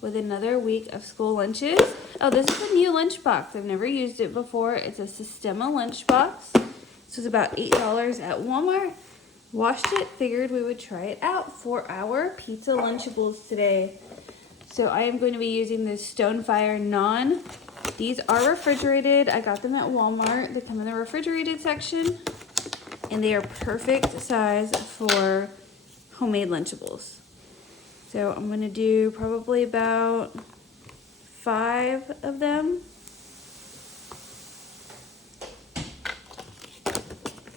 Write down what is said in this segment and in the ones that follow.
with another week of school lunches. Oh, this is a new lunchbox. I've never used it before. It's a Sistema lunchbox. This was about $8 at Walmart. Washed it, figured we would try it out for our pizza Lunchables today. So I am going to be using this Stonefire Non. These are refrigerated. I got them at Walmart. They come in the refrigerated section. And they are perfect size for homemade Lunchables. So I'm going to do probably about 5 of them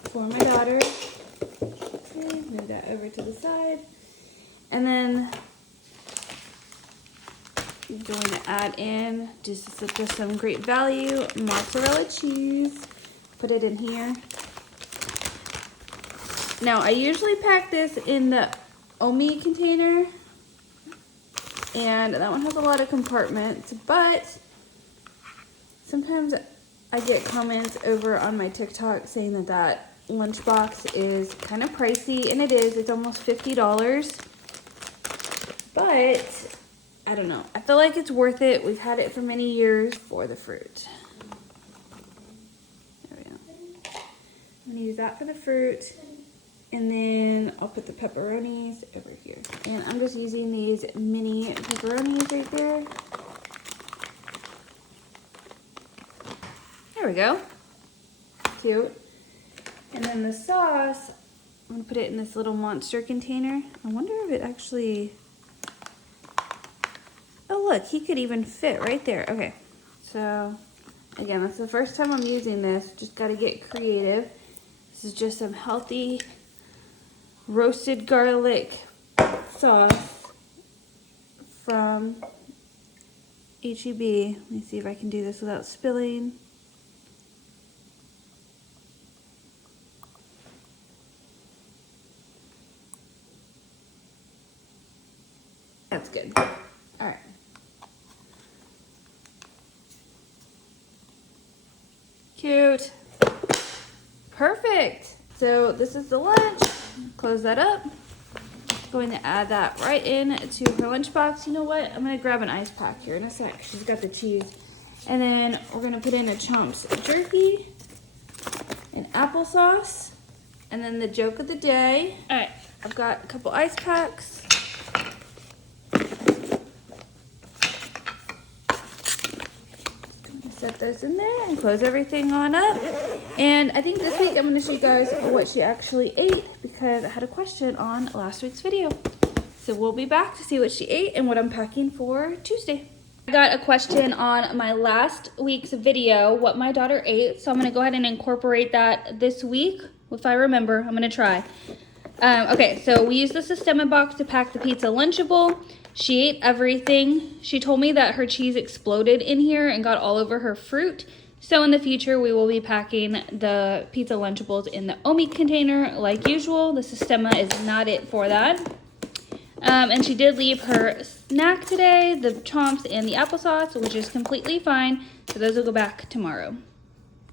for my daughter. Okay, move that over to the side. And then I'm going to add in just some great value mozzarella cheese. Put it in here. Now I usually pack this in the Omi container. And that one has a lot of compartments, but sometimes I get comments over on my TikTok saying that that lunchbox is kind of pricey, and it is. It's almost $50, but I don't know. I feel like it's worth it. We've had it for many years for the fruit. There we go. I'm gonna use that for the fruit. And then I'll put the pepperonis over here. And I'm just using these mini pepperonis right there. There we go. Cute. And then the sauce, I'm gonna put it in this little monster container. I wonder if it actually, oh look, he could even fit right there. Okay, so again, that's the first time I'm using this. Just gotta get creative. This is just some healthy roasted garlic sauce from H-E-B. Let me see if I can do this without spilling. That's good. All right. Cute. Perfect. So this is the lunch. Close that up. Going to add that right in to her lunchbox. You know what? I'm going to grab an ice pack here in a sec. She's got the cheese. And then we're going to put in a Chomps jerky and applesauce. And then the joke of the day. All right. I've got a couple ice packs. Set those in there and close everything on up. And I think this week I'm going to show you guys what she actually ate because I had a question on last week's video. So we'll be back to see what she ate and what I'm packing for Tuesday. I got a question on my last week's video, what my daughter ate. So I'm going to go ahead and incorporate that this week. If I remember, I'm going to try. Okay, so we used the Sistema box to pack the pizza Lunchable. She ate everything. She told me that her cheese exploded in here and got all over her fruit. So in the future, we will be packing the pizza Lunchables in the Omi container like usual. The Sistema is not it for that. And she did leave her snack today, the Chomps and the applesauce, which is completely fine. So those will go back tomorrow.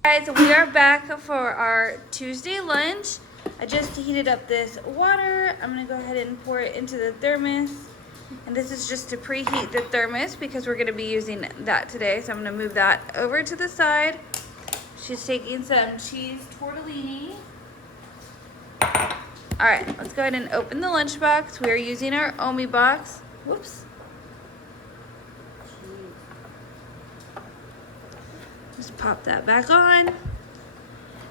Guys, we are back for our Tuesday lunch. I just heated up this water. I'm gonna go ahead and pour it into the thermos. And this is just to preheat the thermos because we're gonna be using that today. So I'm gonna move that over to the side. She's taking some cheese tortellini. All right, let's go ahead and open the lunchbox. We are using our Omi box. Whoops. Just pop that back on.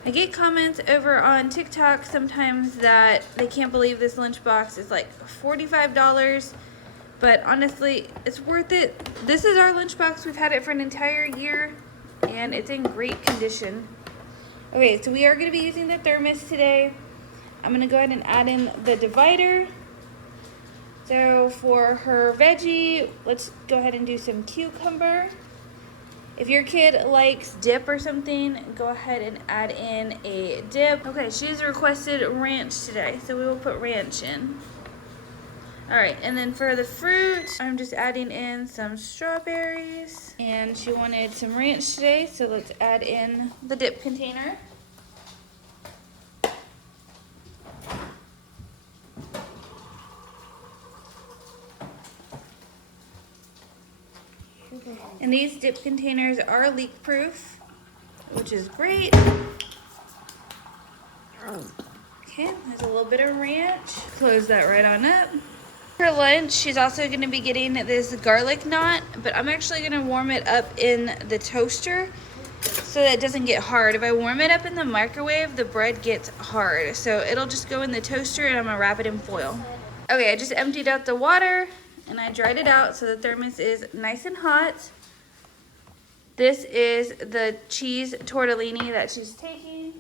I get comments over on TikTok sometimes that they can't believe this lunchbox is like $45. But honestly, it's worth it. This is our lunchbox. We've had it for an entire year and it's in great condition. Okay, so we are going to be using the thermos today. I'm going to go ahead and add in the divider. So for her veggie, let's go ahead and do some cucumber. If your kid likes dip or something, go ahead and add in a dip. Okay, she's requested ranch today, so we will put ranch in. All right, and then for the fruit, I'm just adding in some strawberries. And she wanted some ranch today, so let's add in the dip container. And these dip containers are leak proof, which is great. Okay, there's a little bit of ranch. Close that right on up. For lunch, she's also gonna be getting this garlic knot, but I'm actually gonna warm it up in the toaster so that it doesn't get hard. If I warm it up in the microwave, the bread gets hard. So it'll just go in the toaster and I'm gonna wrap it in foil. Okay, I just emptied out the water and I dried it out so the thermos is nice and hot. This is the cheese tortellini that she's taking.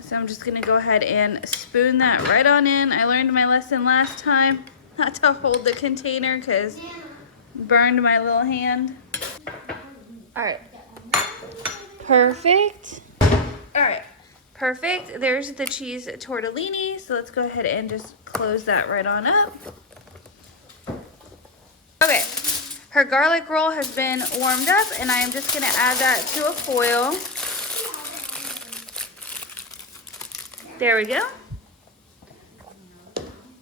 So I'm just gonna go ahead and spoon that right on in. I learned my lesson last time not to hold the container because burned my little hand. All right, perfect. All right, perfect. There's the cheese tortellini. So let's go ahead and just close that right on up. Okay, her garlic roll has been warmed up and I am just gonna add that to a foil. There we go.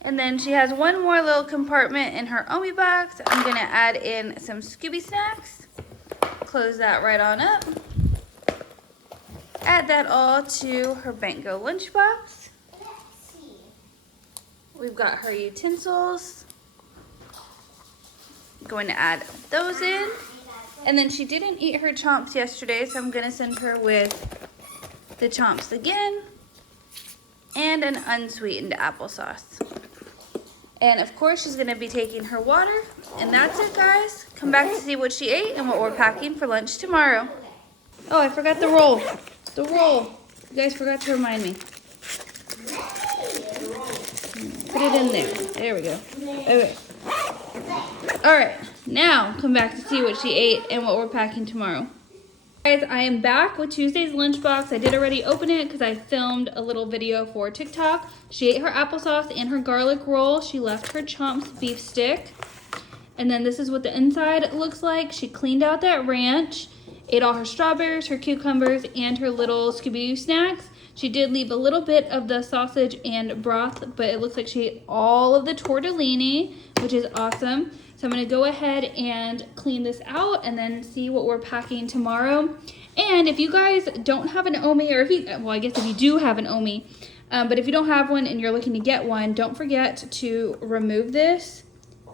And then she has one more little compartment in her Omi box. I'm gonna add in some Scooby snacks. Close that right on up. Add that all to her Bango lunchbox. We've got her utensils. Going to add those in. And then she didn't eat her chomps yesterday, so I'm gonna send her with the chomps again. And an unsweetened applesauce. And of course she's gonna be taking her water. And that's it, guys. Come back to see what she ate and what we're packing for lunch tomorrow. Oh, I forgot the roll. The roll. You guys forgot to remind me. Put it in there. There we go. Okay. All right, now come back to see what she ate and what we're packing tomorrow. Guys, I am back with Tuesday's lunchbox. I did already open it because I filmed a little video for TikTok. She ate her applesauce and her garlic roll. She left her chomps beef stick. And then this is what the inside looks like. She cleaned out that ranch, ate all her strawberries, her cucumbers, and her little Scooby-Doo snacks. She did leave a little bit of the sausage and broth, but it looks like she ate all of the tortellini, which is awesome. So I'm gonna go ahead and clean this out and then see what we're packing tomorrow. And if you guys don't have an Omi, or if you, well, I guess if you do have an Omi, but if you don't have one and you're looking to get one, don't forget to remove this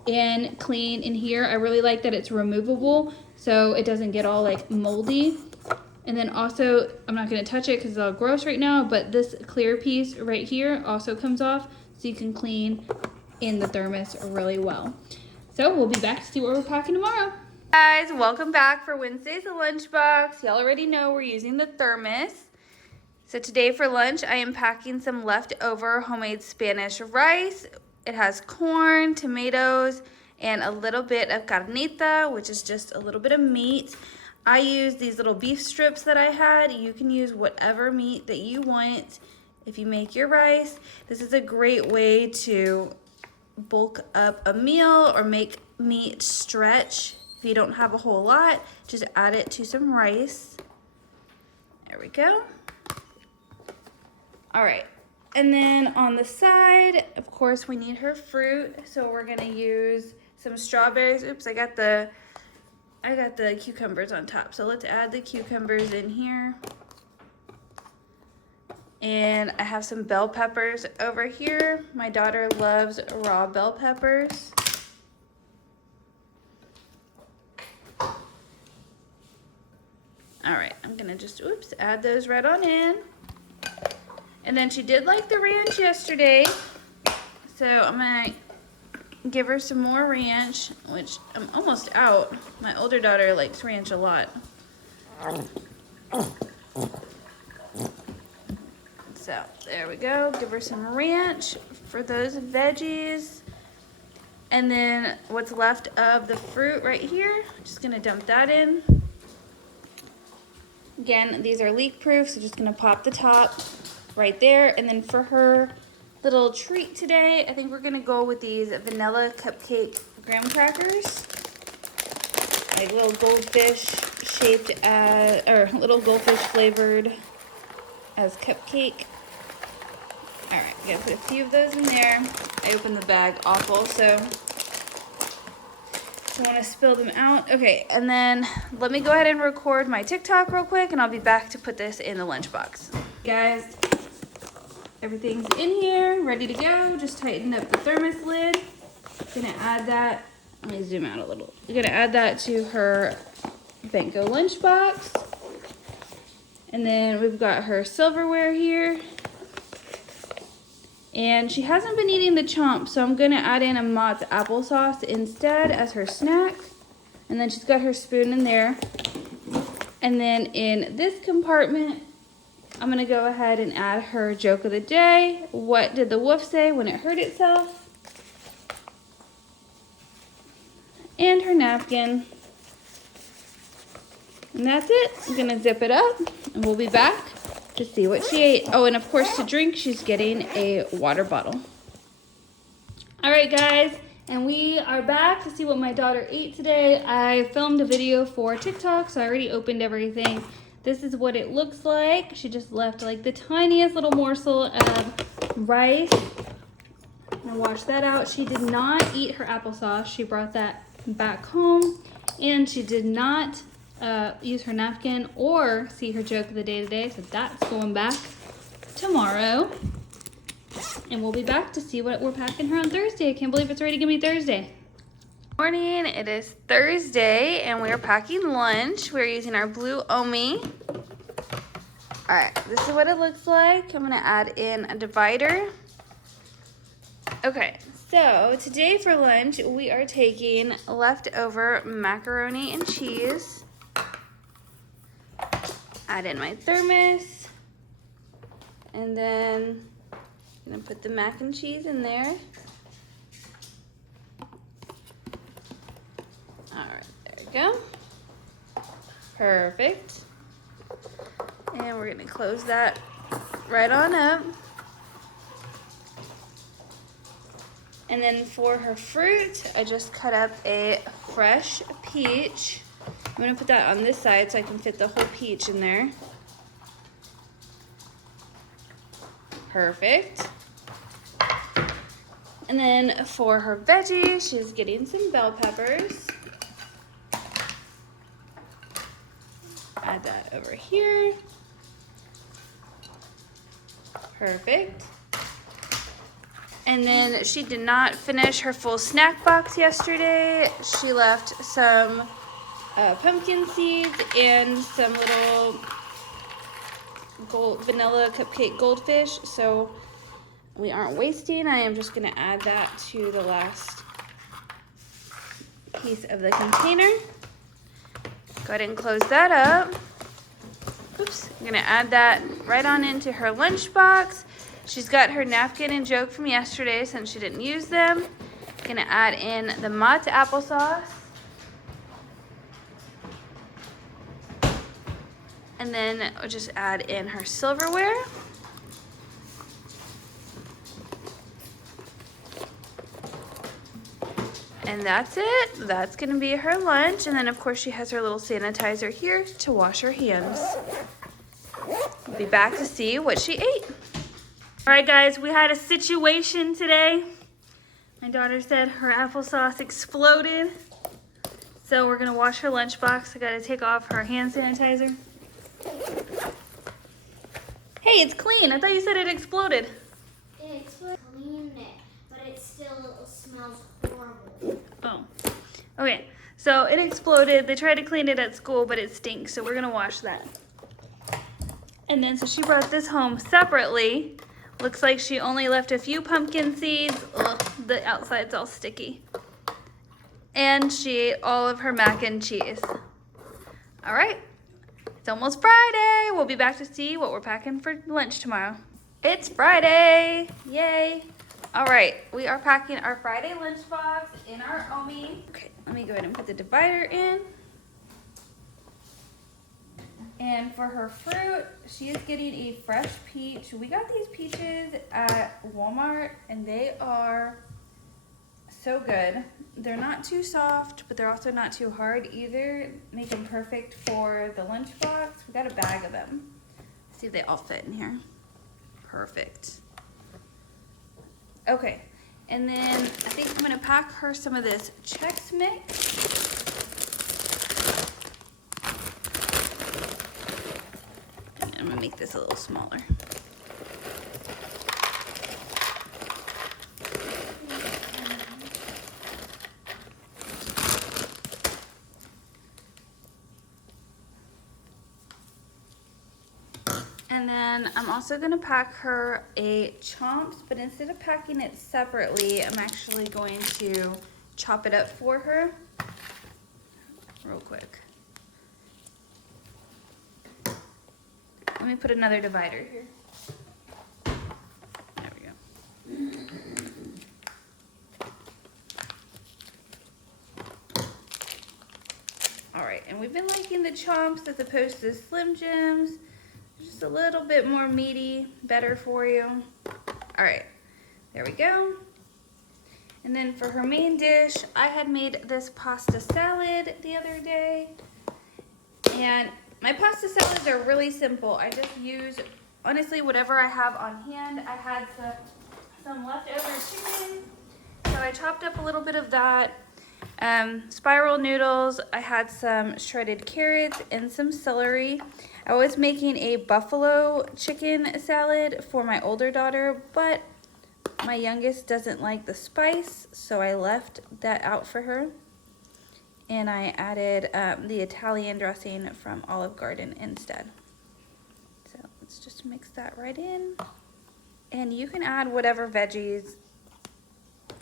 and clean in here. I really like that it's removable so it doesn't get all like moldy. And then also, I'm not gonna touch it because it's all gross right now, but this clear piece right here also comes off so you can clean in the thermos really well. So we'll be back to see what we're packing tomorrow. Guys, welcome back for Wednesday's lunchbox. Y'all already know we're using the thermos. So today for lunch, I am packing some leftover homemade Spanish rice. It has corn, tomatoes, and a little bit of carnita, which is just a little bit of meat. I use these little beef strips that I had. You can use whatever meat that you want if you make your rice. This is a great way to bulk up a meal or make meat stretch. If you don't have a whole lot, just add it to some rice. There we go. All right, and then on the side, of course, we need her fruit. So we're gonna use some strawberries. Oops, I got the cucumbers on top. So let's add the cucumbers in here. And I have some bell peppers over here. My daughter loves raw bell peppers. All right, I'm gonna just, oops, add those right on in. And then she did like the ranch yesterday. So I'm gonna give her some more ranch, which I'm almost out. My older daughter likes ranch a lot. So there we go. Give her some ranch for those veggies. And then what's left of the fruit right here, just gonna dump that in. Again, these are leak proof, so just gonna pop the top right there. And then for her little treat today, I think we're gonna go with these vanilla cupcake graham crackers. Like little goldfish shaped as, or little goldfish flavored as cupcake. All right, I'm gonna put a few of those in there. I opened the bag awful, so I want to spill them out. Okay, and then let me go ahead and record my TikTok real quick, and I'll be back to put this in the lunchbox. Guys, everything's in here, ready to go. Just tightened up the thermos lid. Gonna add that. Let me zoom out a little. You're gonna add that to her M.P.O lunchbox. And then we've got her silverware here. And she hasn't been eating the chomp, so I'm gonna add in a Mott's applesauce instead as her snack. And then she's got her spoon in there. And then in this compartment, I'm gonna go ahead and add her joke of the day. What did the wolf say when it hurt itself? And her napkin. And that's it. I'm gonna zip it up and we'll be back to see what she ate. Oh, and of course to drink, she's getting a water bottle. All right, guys, and we are back to see what my daughter ate today. I filmed a video for TikTok, so I already opened everything. This is what it looks like. She just left like the tiniest little morsel of rice. I'm gonna wash that out. She did not eat her applesauce. She brought that back home, and she did not use her napkin or see her joke of the day today, so that's going back tomorrow. And we'll be back to see what we're packing her on Thursday. I can't believe it's already gonna be Thursday. Morning, it is Thursday and we are packing lunch. We're using our blue Omi. All right, this is what it looks like. I'm gonna add in a divider. Okay, so today for lunch, we are taking leftover macaroni and cheese. Add in my thermos. And then I'm gonna put the mac and cheese in there. All right, there we go. Perfect. And we're gonna close that right on up. And then for her fruit, I just cut up a fresh peach. I'm gonna put that on this side so I can fit the whole peach in there. Perfect. And then for her veggies, she's getting some bell peppers. Add that over here. Perfect. And then she did not finish her full snack box yesterday. She left some pumpkin seeds and some little vanilla cupcake goldfish. So we aren't wasting. I am just gonna add that to the last piece of the container. Go ahead and close that up. Oops, I'm gonna add that right on into her lunchbox. She's got her napkin and joke from yesterday since she didn't use them. Gonna add in the Mott's applesauce. And then I'll just add in her silverware. And that's it. That's gonna be her lunch. And then of course she has her little sanitizer here to wash her hands. We'll be back to see what she ate. All right, guys, we had a situation today. My daughter said her applesauce exploded. So we're gonna wash her lunchbox. I gotta take off her hand sanitizer. Hey, it's clean. I thought you said it exploded. It's clean, but it still smells horrible. Oh, okay. So it exploded. They tried to clean it at school, but it stinks. So we're gonna wash that. And then, so she brought this home separately. Looks like she only left a few pumpkin seeds. Ugh, the outside's all sticky. And she ate all of her mac and cheese. All right, it's almost Friday. We'll be back to see what we're packing for lunch tomorrow. It's Friday, yay. All right, we are packing our Friday lunchbox in our Omi. Okay, let me go ahead and put the divider in. And for her fruit, she is getting a fresh peach. We got these peaches at Walmart and they are so good. They're not too soft, but they're also not too hard either. Make them perfect for the lunchbox. We got a bag of them. Let's see if they all fit in here. Perfect. Okay, and then I think I'm gonna pack her some of this Chex Mix. I'm gonna make this a little smaller. And then I'm also gonna pack her a Chomps, but instead of packing it separately, I'm actually going to chop it up for her real quick. Let me put another divider here. There we go. All right, and we've been liking the Chomps as opposed to Slim Jims. Just a little bit more meaty, better for you. All right, there we go. And then for her main dish, I had made this pasta salad the other day. And my pasta salads are really simple. I just use, honestly, whatever I have on hand. I had some leftover chicken, so I chopped up a little bit of that. Spiral noodles, I had some shredded carrots and some celery. I was making a buffalo chicken salad for my older daughter, but my youngest doesn't like the spice, so I left that out for her. And I added the Italian dressing from Olive Garden instead. So let's just mix that right in. And you can add whatever veggies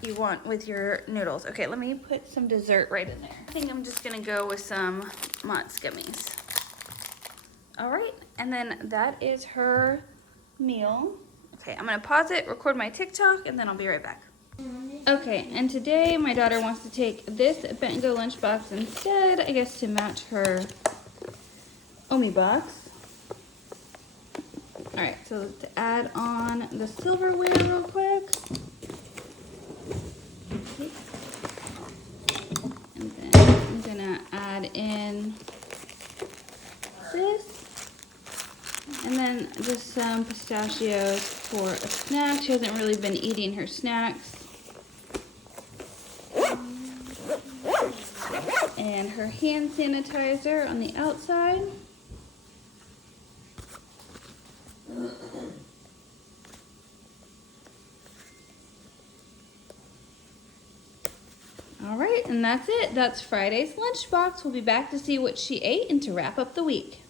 you want with your noodles. Okay, let me put some dessert right in there. I think I'm just gonna go with some Mott's gummies. All right, and then that is her meal. Okay, I'm gonna pause it, record my TikTok, and then I'll be right back. Okay, and today my daughter wants to take this Bent & Go lunchbox instead, I guess to match her Omi box. All right, so to add on the silverware real quick. Okay. And then I'm gonna add in this. And then just some pistachios for a snack. She hasn't really been eating her snacks. And her hand sanitizer on the outside. All right, and that's it. That's Friday's lunchbox. We'll be back to see what she ate and to wrap up the week.